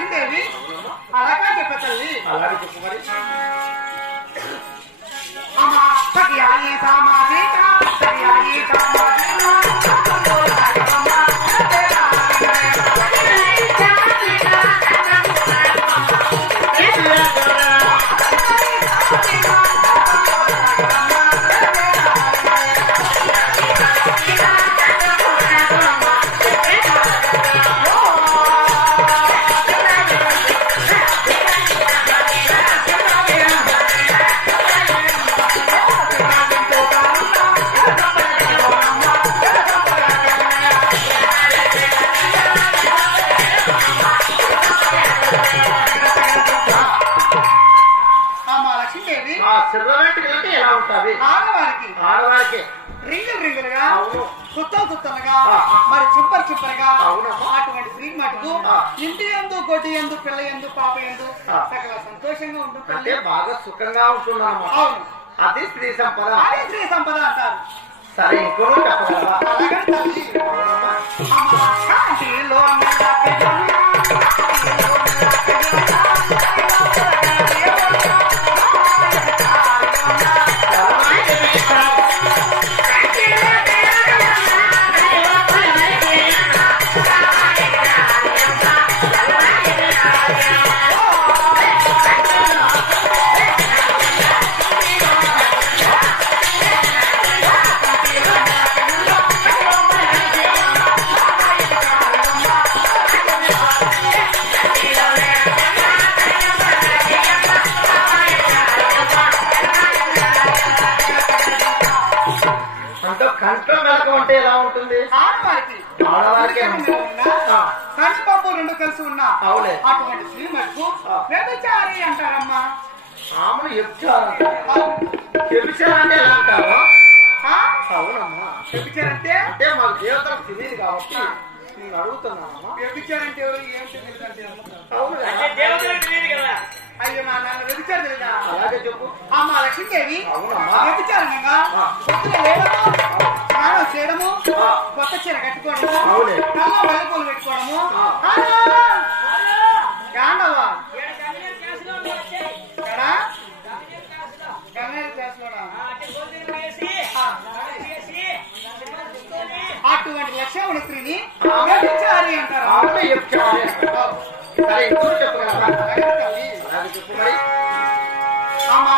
లక్ష్మీదేవి అలాగే చెప్ప తల్లి. అలాగే చెప్పు మరి. అమ్మా సఖియాయి సామాజిక సఖియాయి సామాజిక ఆడవారికి రింగులు రింగులుగా సుత్తలు సుత్తలుగా మరి చింపరు చింపరుగా అటువంటి స్త్రీ మటుకు ఇంటి ఎందు కొట్టి ఎందు పిల్ల ఎందు పాప ఎందు సకల సంతోషంగా ఉంటుంది, బాగా సుఖంగా ఉంటున్నాము. అవును, అది స్త్రీ సంపద. అది స్త్రీ సంపద అంటారు. సరే ఇంకో చెప్పగలవా? అలాగే తల్లి కాంతిలో కంటిపంపు రెండు కలిసి ఉన్నా అటువంటి స్త్రీ మటుకు వ్యభిచారి అంటారమ్మా. వ్యభిచారంటే ఎలా అంటారు? అవునమ్మా, వ్యభిచారంటే అంటే మాకు దేవతలకు తెలియదు కాబట్టి నేను అడుగుతున్నానమ్మా. వ్యభిచారంటే ఎవరు ఏమిటి తెలియదంటే కదా. అయ్యో నా నాన్న వ్యభిచారం తెలియదా? అలాగే చెప్పు. అమ్మ లక్ష్మీదేవి వ్యభిచారంగా స్నానం చేయడము, కొత్త చీర కట్టుకోవడము, కళ్ళ వలపూలు పెట్టుకోవడము, గాండవా అటువంటి లక్ష్మణ స్త్రీని వ్యభిచారి అంటారు. చెప్పు మరి. అమ్మా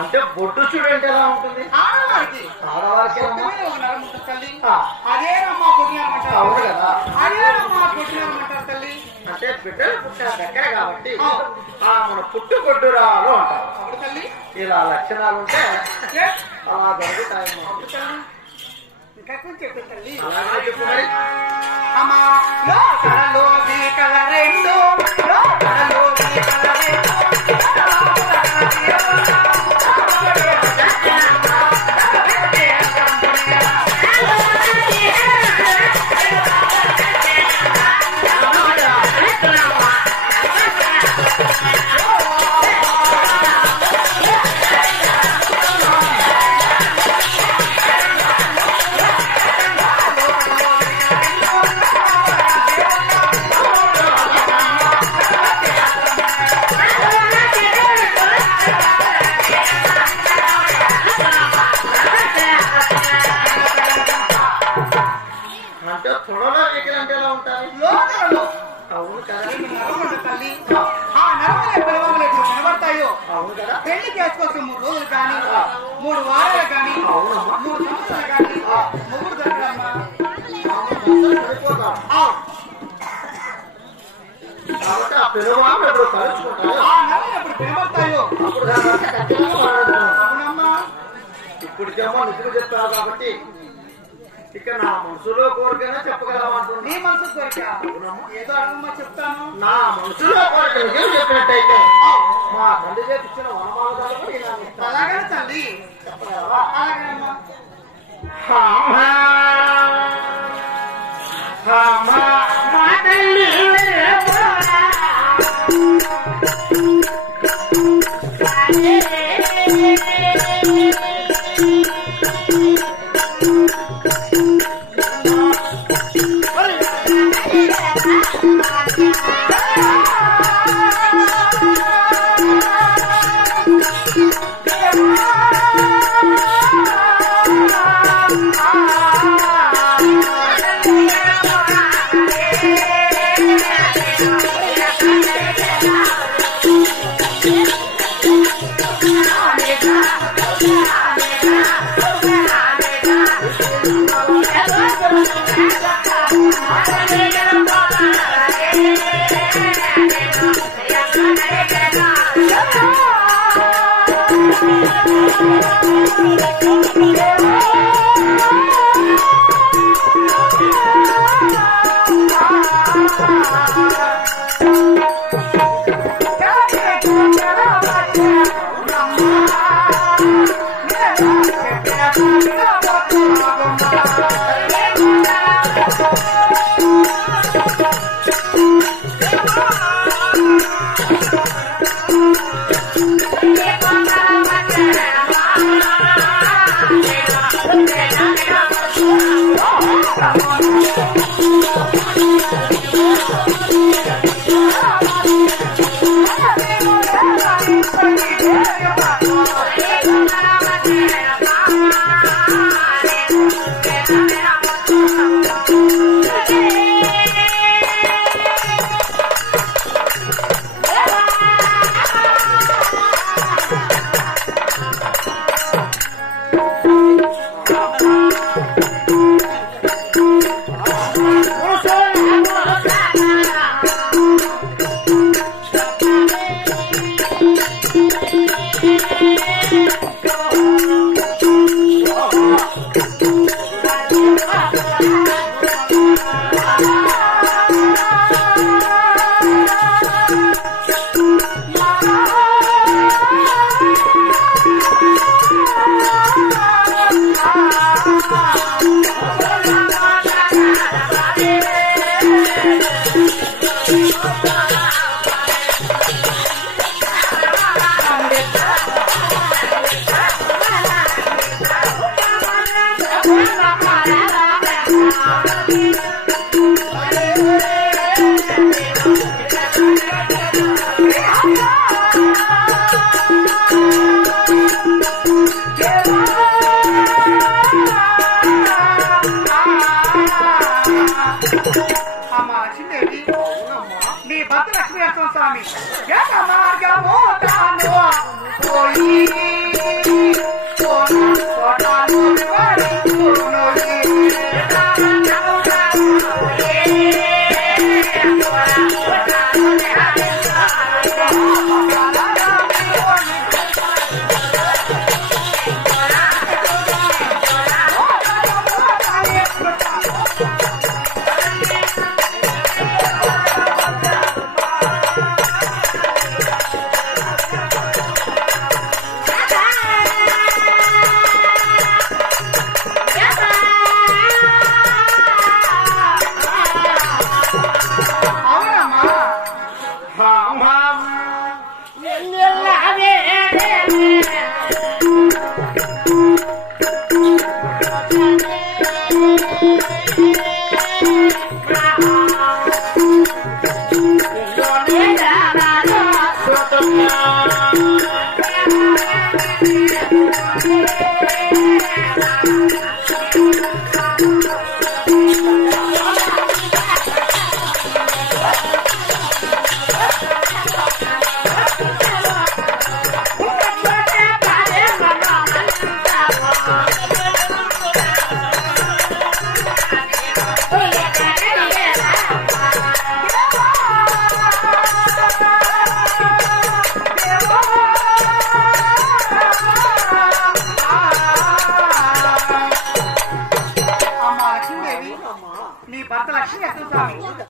అంటే బొట్టు చూడండి ఎలా ఉంటుంది? ఆడవారికి తల్లి అదేనమ్మా కొట్టినారమంటారు. అవును కదా, అదేనమ్మా కొట్టినారమంటారు తల్లి. అంటే బిడ్డలు పుట్టిన దగ్గర కాబట్టి మన పుట్టు కొట్టురాలు అంటారు. అప్పుడు తల్లి ఇలా లక్షణాలు ఉంటే అలా జరుగుతాయమ్మా. ఇంకా చెప్పే తల్లి అలాగే చెప్పు మరి. అమ్మా లోకలలో కల రెండు లోకలలో కల రెండు పెళ్లి చేసుకోవచ్చు 3 రోజులు కానీ 3 వారాలు కానీ 3 సంవత్సరాలు కానీ మొగుడు దొరకమ్మా. ఇప్పుడికేమో నిధులు చెప్తారు కాబట్టి ఇక నా మనసులో కోరికైనా చెప్పగలమంటున్నా. నీ మనసు కోరిక ఏదో అడగమ్మా చెప్తాను. నా మనసులో కోరిక నిజం చెప్పినట్టయితే మా తండ్రి చేపించిన వనమాలకు అలాగనే తల్లి చెప్పగలవా? అలాగేనమ్మా. మా తల్లి Yeah. నీ భర్త లక్ష్మి ఎక్కడ స్వామి